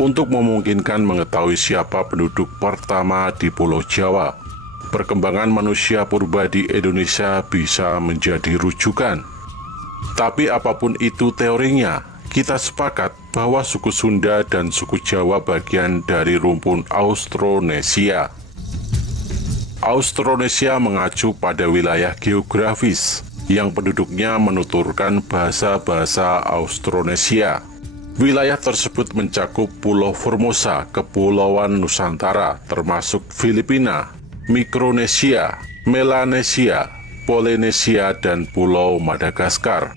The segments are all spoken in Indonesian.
untuk memungkinkan mengetahui siapa penduduk pertama di Pulau Jawa. Perkembangan manusia purba di Indonesia bisa menjadi rujukan. Tapi apapun itu teorinya, kita sepakat bahwa suku Sunda dan suku Jawa bagian dari rumpun Austronesia. Austronesia mengacu pada wilayah geografis yang penduduknya menuturkan bahasa-bahasa Austronesia. Wilayah tersebut mencakup Pulau Formosa, Kepulauan Nusantara, termasuk Filipina, Mikronesia, Melanesia, Polinesia, dan Pulau Madagaskar.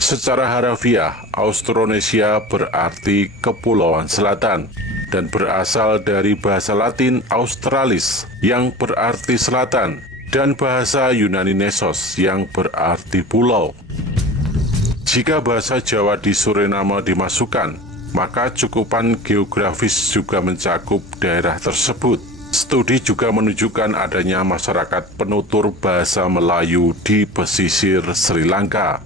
Secara harafiah, Austronesia berarti Kepulauan Selatan dan berasal dari bahasa Latin Australis yang berarti selatan dan bahasa Yunani Nesos yang berarti pulau. Jika bahasa Jawa di Suriname dimasukkan, maka cakupan geografis juga mencakup daerah tersebut. Studi juga menunjukkan adanya masyarakat penutur bahasa Melayu di pesisir Sri Lanka.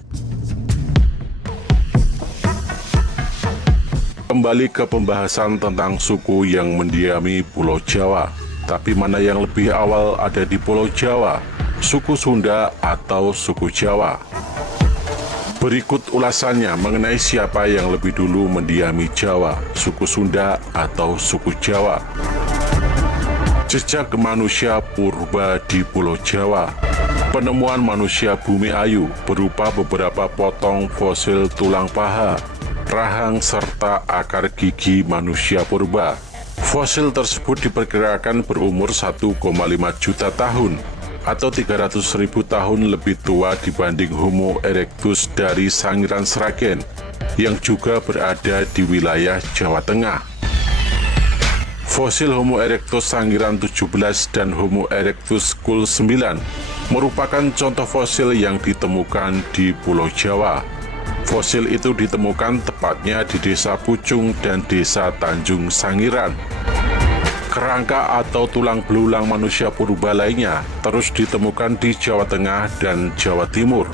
Kembali ke pembahasan tentang suku yang mendiami Pulau Jawa. Tapi mana yang lebih awal ada di Pulau Jawa? Suku Sunda atau suku Jawa? Berikut ulasannya mengenai siapa yang lebih dulu mendiami Jawa, suku Sunda atau suku Jawa. Jejak manusia purba di Pulau Jawa. Penemuan manusia bumi ayu berupa beberapa potong fosil tulang paha, rahang, serta akar gigi manusia purba. Fosil tersebut diperkirakan berumur 1,5 juta tahun atau 300.000 tahun lebih tua dibanding Homo erectus dari Sangiran Sragen yang juga berada di wilayah Jawa Tengah. Fosil Homo erectus Sangiran 17 dan Homo erectus Kul 9 merupakan contoh fosil yang ditemukan di Pulau Jawa. Fosil itu ditemukan tepatnya di Desa Pucung dan Desa Tanjung Sangiran. Kerangka atau tulang belulang manusia purba lainnya terus ditemukan di Jawa Tengah dan Jawa Timur.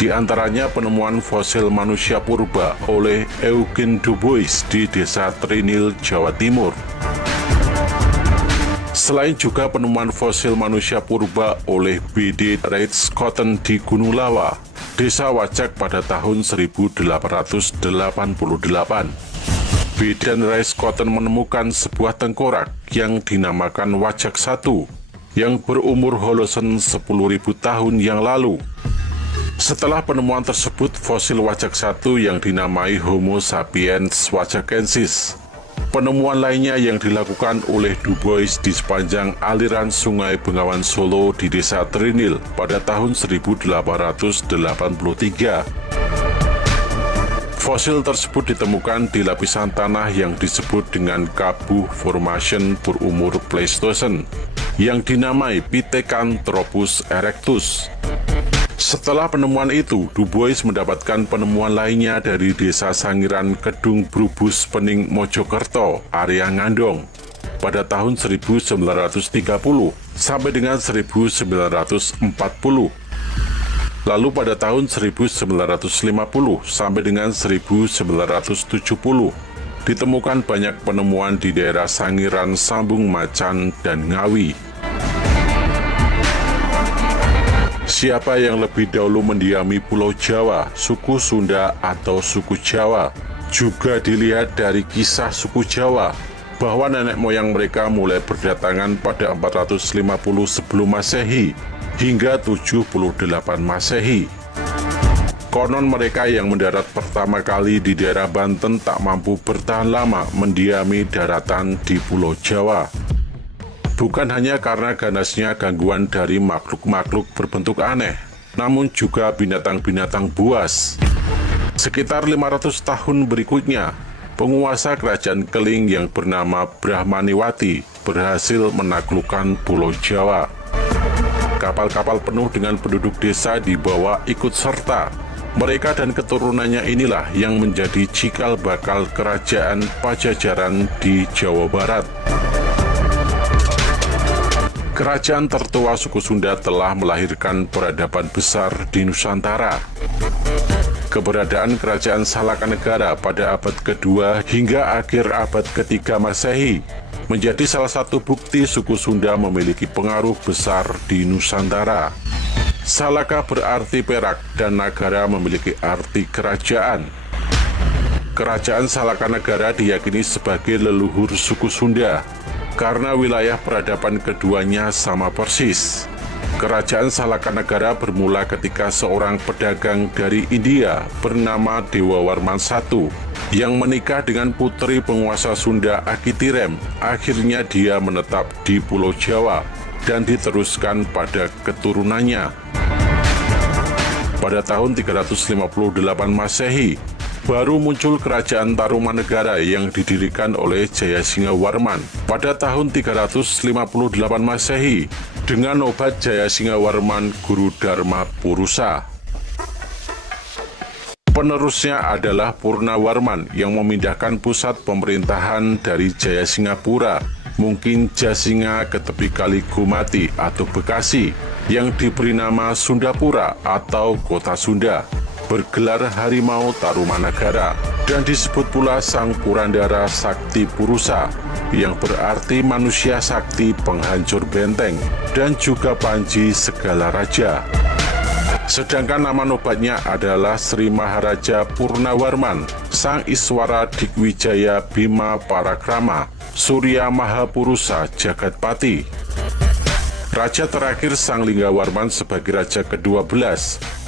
Di antaranya penemuan fosil manusia purba oleh Eugene Dubois di Desa Trinil, Jawa Timur. Selain juga penemuan fosil manusia purba oleh B.D. Reitz Cotton di Gunung Lawa, Desa Wajak pada tahun 1888. B.D. dan Reitz Cotton menemukan sebuah tengkorak yang dinamakan Wajak 1 yang berumur Holocene 10.000 tahun yang lalu. Setelah penemuan tersebut, fosil Wajak 1 yang dinamai Homo sapiens wajakensis. Penemuan lainnya yang dilakukan oleh Dubois di sepanjang aliran Sungai Bengawan Solo di Desa Trinil pada tahun 1883. Fosil tersebut ditemukan di lapisan tanah yang disebut dengan Kabuh Formation berumur Pleistocene yang dinamai Pithecanthropus erectus. Setelah penemuan itu, Dubois mendapatkan penemuan lainnya dari Desa Sangiran Kedung Brubus Pening Mojokerto, area Ngandong, pada tahun 1930 sampai dengan 1940. Lalu pada tahun 1950 sampai dengan 1970 ditemukan banyak penemuan di daerah Sangiran, Sambung Macan, dan Ngawi. Siapa yang lebih dahulu mendiami Pulau Jawa, suku Sunda atau suku Jawa? Juga dilihat dari kisah suku Jawa, bahwa nenek moyang mereka mulai berdatangan pada 450 sebelum Masehi hingga 78 Masehi. Konon mereka yang mendarat pertama kali di daerah Banten tak mampu bertahan lama mendiami daratan di Pulau Jawa. Bukan hanya karena ganasnya gangguan dari makhluk-makhluk berbentuk aneh, namun juga binatang-binatang buas. Sekitar 500 tahun berikutnya, penguasa kerajaan Keling yang bernama Brahmaniwati berhasil menaklukkan Pulau Jawa. Kapal-kapal penuh dengan penduduk desa dibawa ikut serta. Mereka dan keturunannya inilah yang menjadi cikal bakal kerajaan Pajajaran di Jawa Barat. Kerajaan tertua suku Sunda telah melahirkan peradaban besar di Nusantara. keberadaan Kerajaan Salakanegara pada abad kedua hingga akhir abad ketiga Masehi menjadi salah satu bukti suku Sunda memiliki pengaruh besar di Nusantara. Salaka berarti perak dan nagara memiliki arti kerajaan. Kerajaan Salakanegara diyakini sebagai leluhur suku Sunda karena wilayah peradaban keduanya sama persis. Kerajaan Salakanegara bermula ketika seorang pedagang dari India bernama Dewa Warman I yang menikah dengan putri penguasa Sunda Akitirem. Akhirnya dia menetap di Pulau Jawa dan diteruskan pada keturunannya. Pada tahun 358 Masehi, baru muncul Kerajaan Tarumanegara yang didirikan oleh Jayasingha Warman pada tahun 358 Masehi dengan obat Jayasingha Warman Guru Dharma Purusa. Penerusnya adalah Purnawarman yang memindahkan pusat pemerintahan dari Jayasingapura, mungkin Jasinga, ke tepi Kali Gumati atau Bekasi, yang diberi nama Sundapura atau Kota Sunda, bergelar Harimau Tarumanagara, dan disebut pula Sang Purandara Sakti Purusa, yang berarti manusia sakti penghancur benteng, dan juga Panji segala raja. Sedangkan nama nobatnya adalah Sri Maharaja Purnawarman, Sang Iswara Dikwijaya Bima Parakrama, Surya Mahapurusa Jagatpati. Raja terakhir Sang Linggawarman sebagai raja ke-12.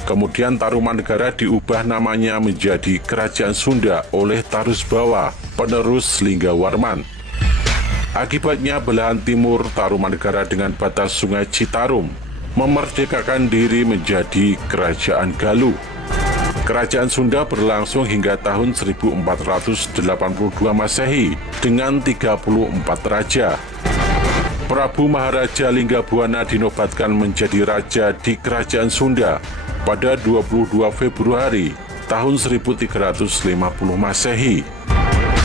Kemudian Tarumanegara diubah namanya menjadi Kerajaan Sunda oleh Tarusbawa, penerus Linggawarman. Akibatnya belahan timur Tarumanegara dengan batas Sungai Citarum memerdekakan diri menjadi Kerajaan Galuh. Kerajaan Sunda berlangsung hingga tahun 1482 Masehi dengan 34 raja. Prabu Maharaja Linggabuana dinobatkan menjadi raja di Kerajaan Sunda pada 22 Februari tahun 1350 Masehi.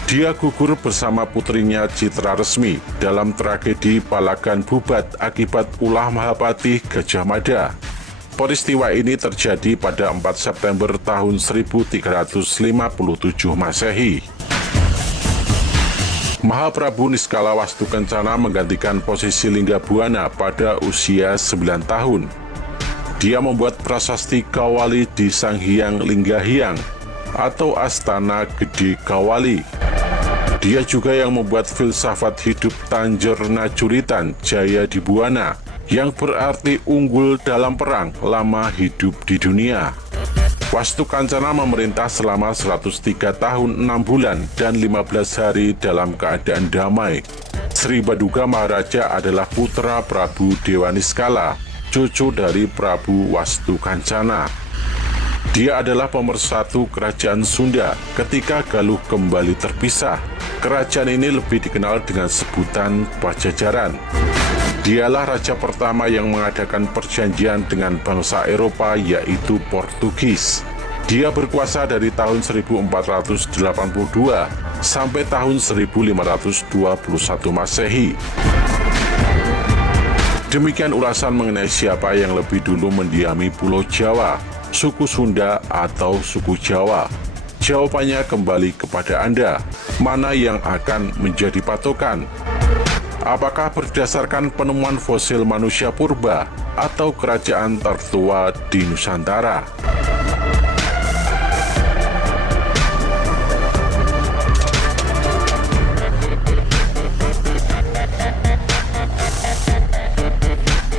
Dia gugur bersama putrinya Citra Resmi dalam tragedi Palagan Bubat akibat ulah Mahapati Gajah Mada. Peristiwa ini terjadi pada 4 September tahun 1357 Masehi. Mahaprabu Niskala Wastukencana menggantikan posisi Linggabuana pada usia 9 tahun. Dia membuat prasasti Kawali di Sanghyang Linggahyang atau Astana Gede Kawali. Dia juga yang membuat filsafat hidup Tanjer Najuritan Jaya Dibuana, yang berarti unggul dalam perang, lama hidup di dunia. Wastukencana memerintah selama 103 tahun 6 bulan dan 15 hari dalam keadaan damai. Sri Baduga Maharaja adalah putra Prabu Dewa Niskala, cucu dari Prabu Wastukencana. Dia adalah pemersatu Kerajaan Sunda ketika Galuh kembali terpisah. Kerajaan ini lebih dikenal dengan sebutan Pajajaran. Dialah raja pertama yang mengadakan perjanjian dengan bangsa Eropa, yaitu Portugis. Dia berkuasa dari tahun 1482 sampai tahun 1521 Masehi. Demikian ulasan mengenai siapa yang lebih dulu mendiami Pulau Jawa, suku Sunda atau suku Jawa. Jawabannya kembali kepada Anda. Mana yang akan menjadi patokan? Apakah berdasarkan penemuan fosil manusia purba atau kerajaan tertua di Nusantara?